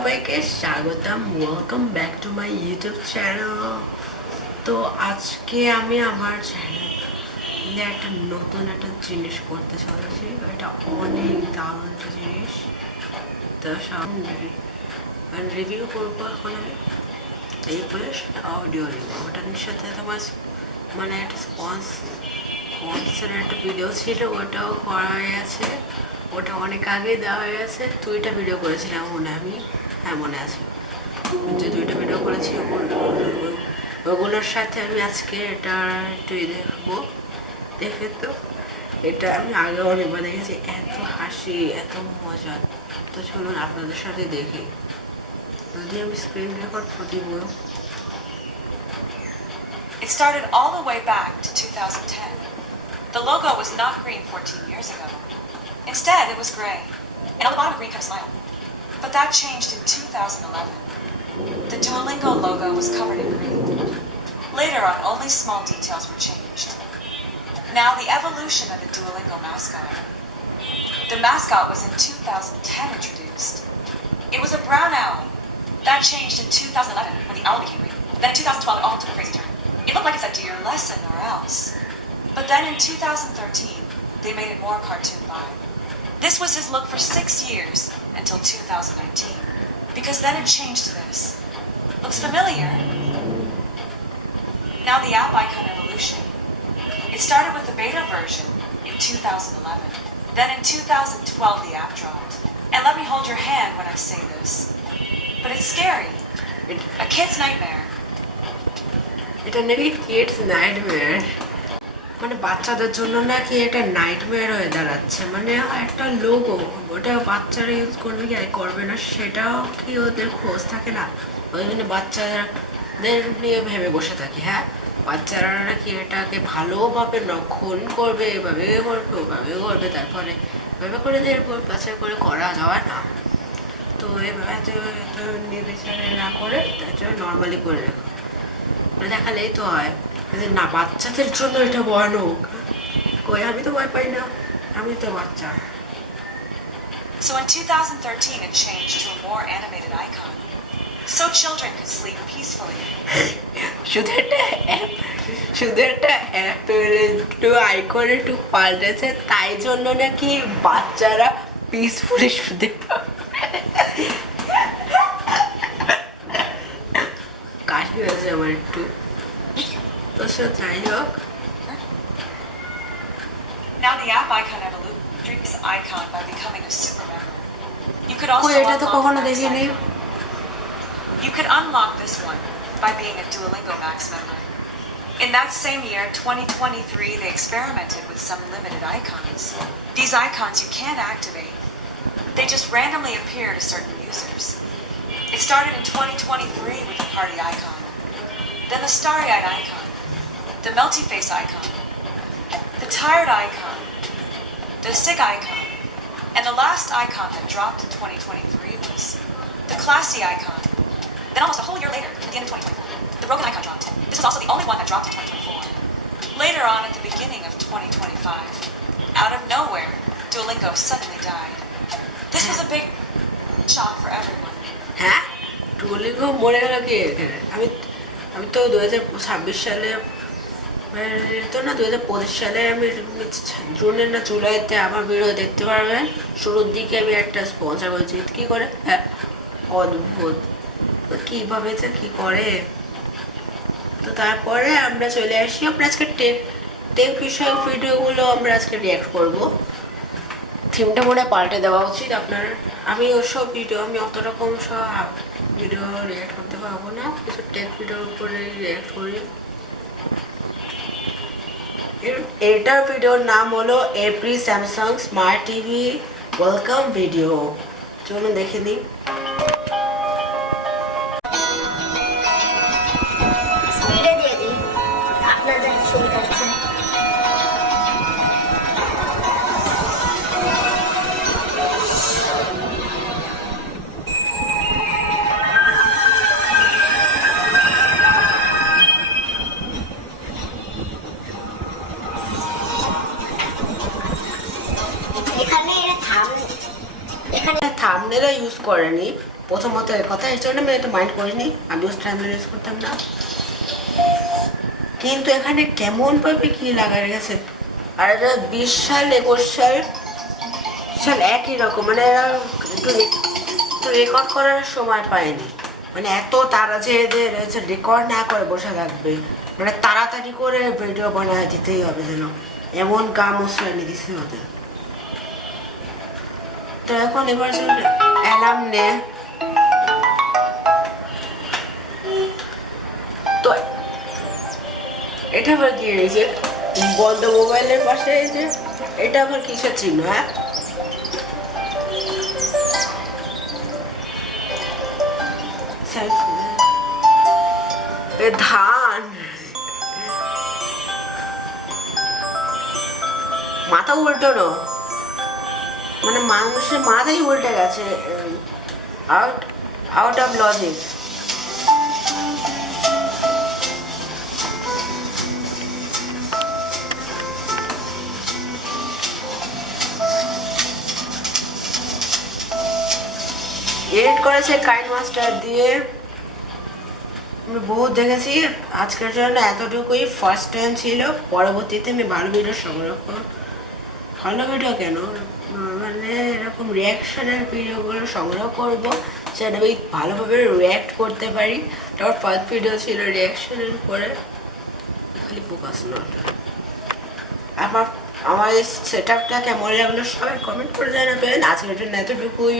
সবাইকে স্বাগতম, welcome back to my YouTube channel. তো আজকে আমি আমার চ্যানেলে একটা নতুন একটা জিনিস করতে চলেছি। এটা অনেক দারুণ একটা জিনিস। তো রিভিউ করবো এখন আমি এই প্লেস অডিও রিভিউ। ওটার সাথে তোমার মানে একটা স্পন্সরের একটা ভিডিও ছিল, ওটাও করা হয়ে গেছে। ওটা অনেক আগে দেওয়া হয়ে গেছে। দুইটা ভিডিও করেছিলাম আমি, হ্যাঁ মনে আছে যে দুইটা ভিডিও করেছি। ওগুলোর সাথে আমি আজকে এটা একটু দেখবো। দেখে তো এটা আমি আগে অনেকবার দেখেছি, এত হাসি এত মজা। তো চলুন আপনাদের সাথে দেখি। যদি আমি স্ক্রিন রেকর্ড দিব। It started all the way back to 2010. The logo was not green 14 years ago. Instead, it was gray, and on the bottom a green kind of smile. But that changed in 2011. The Duolingo logo was covered in green. Later on, only small details were changed. Now, the evolution of the Duolingo mascot. The mascot was in 2010 introduced. It was a brown owl. That changed in 2011 when the owl became green. Then in 2012, it all took a crazy turn. It looked like it said, "Do your lesson or else." But then in 2013, they made it more cartoon vibe. This was his look for 6 years, until 2019. Because then it changed to this. Looks familiar? Now the app icon evolution. It started with the beta version in 2011. Then in 2012, the app dropped. And let me hold your hand when I say this. But it's scary. A kid's nightmare. এটা নাকি kids nightmare, মানে বাচ্চাদের জন্য নাকি এটা nightmare হয়ে দাঁড়াচ্ছে। মানে একটা লোগো, ওটা বাচ্চারা ইউজ করবে কি করবে না সেটাও কি ওদের খোঁজ থাকে না। ওই জন্য বাচ্চাদের নিয়ে ভেবে বসে থাকে। হ্যাঁ, বাচ্চারা নাকি এটাকে ভালোভাবে রক্ষণ করবে, এভাবে করবে ওভাবে করবে, তারপরে এভাবে করে এরপর বাচ্চা করে করা যাওয়া না। তো এভাবে এত নির্বিচারে না করে তার জন্য নর্মালি করে রাখো, দেখালেই তো হয় না বাচ্চাদের জন্য এটা ভয়ানক। কই আমি তো ভয় পাই না, আমি তো বাচ্চা। So in 2013 it changed to a more animated icon, so children could sleep peacefully. শুধু একটা অ্যাপের একটু আইকন একটু পাল্টেছে, তাই জন্য নাকি বাচ্চারা পিসফুলি শুতে কাশি হয়েছে আমার একটু। তো যাই হোক, Now the app icon evolution this icon by becoming a super member. You could also এটা তো কখনো দেখিনি। You could unlock this one by being a Duolingo Max member. In that same year, 2023, they experimented with some limited icons. These icons you can't activate. They just randomly appear to certain users. It started in 2023 with the party icon, then the starry-eyed icon, the melty face icon, the tired icon, the sick icon, and the last icon that dropped in 2023 was the classy icon. Then almost a whole year later, at the end of 2024, the broken icon dropped. This was also the only one that dropped in 2024. Later on, at the beginning of 2025, out of nowhere, Duolingo suddenly died. This was a big shock for everyone. হ্যাঁ, Duolingo মরে গেল কি এখানে? আমি তো 2026 সালে তো না 2025 সালে আমি জুনের না জুলাইতে আমার ভিডিও দেখতে পারবেন। শুরুর দিকে আমি একটা স্পন্সর বলছি কি করে। হ্যাঁ, অদ্ভুত কীভাবে যে কী করে। তো তারপরে আমরা চলে আসি আমরা আজকে টেক বিষয়ক ভিডিওগুলো আমরা আজকে রিয়াক্ট করবো। থিমটা মনে পাল্টে দেওয়া উচিত আপনার। আমি ওসব ভিডিও আমি অত রকম সব ভিডিও রিয়াক্ট করতে পারবো না, কিছু টেক ভিডিওর উপরে রিয়াক্ট করি। এটার ভিডিওর নাম হলো every Samsung smart TV welcome video. চলুন দেখে নিই। থাম্বনেলও ইউজ করেনি, প্রথমত এর কথা এর জন্য আমি এটা মাইন্ড করিনি, আমিও টাইমলাইন ইউজ করতাম না। কিন্তু এখানে কেমন ভাবে কি লাগাই রেখেছে, আর এটা 20 সাল 21 সাল একই রকম, মানে এরা একটু রেকর্ড করার সময় পায়নি, মানে এত তারা যে এদের রেকর্ড না করে বসে থাকবে, মানে তাড়াতাড়ি করে ভিডিও বানায় দিতেই হবে যেন, এমন কাম উসরানি দিছে ওদের। তো এখন এবার অ্যালার্ম নে, তো এটা আবার কি হয়েছে বন্ধ মোবাইলের পাশে, এই যে এটা আবার কিসের চিহ্ন? হ্যাঁ, ধান, মাথা উল্টানো, মানে মানুষের মাথাই উল্টে গেছে, out out of logic. Edit করেছে কাইন মাস্টার দিয়ে, আমি বহুত দেখেছি। আজকের জন্য এতটুকুই, ফার্স্ট টাইম ছিল, পরবর্তীতে আমি ভালো ভিডিও সংগ্রহ করব, ভালো ভিডিও কেন মানে এরকম রিয়াকশনের ভিডিওগুলো সংগ্রহ করব, যেন আমি ভালোভাবে রিয়াক্ট করতে পারি। তারপর ফার্স্ট ভিডিও ছিল রিয়াকশনের উপরে, খালি ফোকাস নট। আমার আমার এই সেট আপটা কেমন লাগলো সবাই কমেন্ট করে জানাবেন। আজকের জন্য এতটুকুই।